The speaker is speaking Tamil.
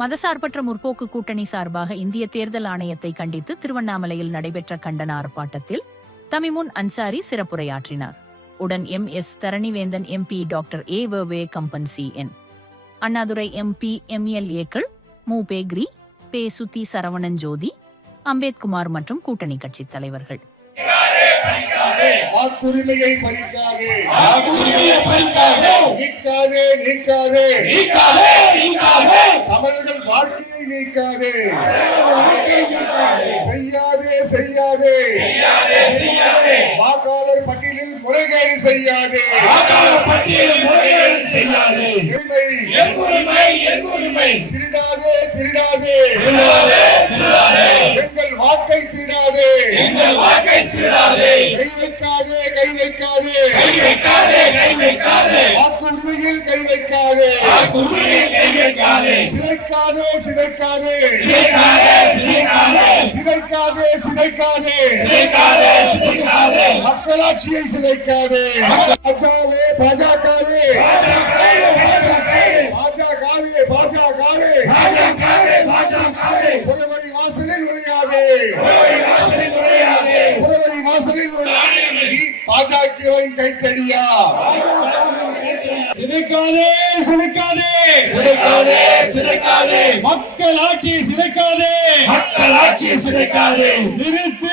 மதசார்பற்ற முற்போக்கு கூட்டணி சார்பாக இந்திய தேர்தல் ஆணையத்தை கண்டித்து திருவண்ணாமலையில் நடைபெற்ற கண்டன ஆர்ப்பாட்டத்தில் தமிமுன் அன்சாரி சிறப்புரையாற்றினார். உடன் MS Dharanivendhan MP doctor A.W. கம்பன்சி N. Annadurai MP MLA-க்கள் மு. பேக்ரி, பே. சுத்தி சரவணன் ஜோதி, அம்பேத்குமார் மற்றும் கூட்டணி கட்சித் தலைவர்கள். வாக்குரிமையை பறிக்காதே, நீக்காதே, தமிழர்கள் வாழ்க்கையை நீக்காதே, செய்யாதே, வாக்காளர் பட்டியலில் முறைகேடு செய்யாதே, திருடாதே, எங்கள் வாக்கை திருடாதே, கை வைக்காதே, வாக்கு உரிமையில் கை வைக்காதே, சிதைக்காதே, மக்களாட்சியை சிதைக்காதே, பாஜகவே, புறவழி வாசலில் நுழையாதே, பாஜகவின் கைத்தடியா, சிதைக்காதே, மக்கள் ஆட்சியை சிதைக்காதே, நிறுத்து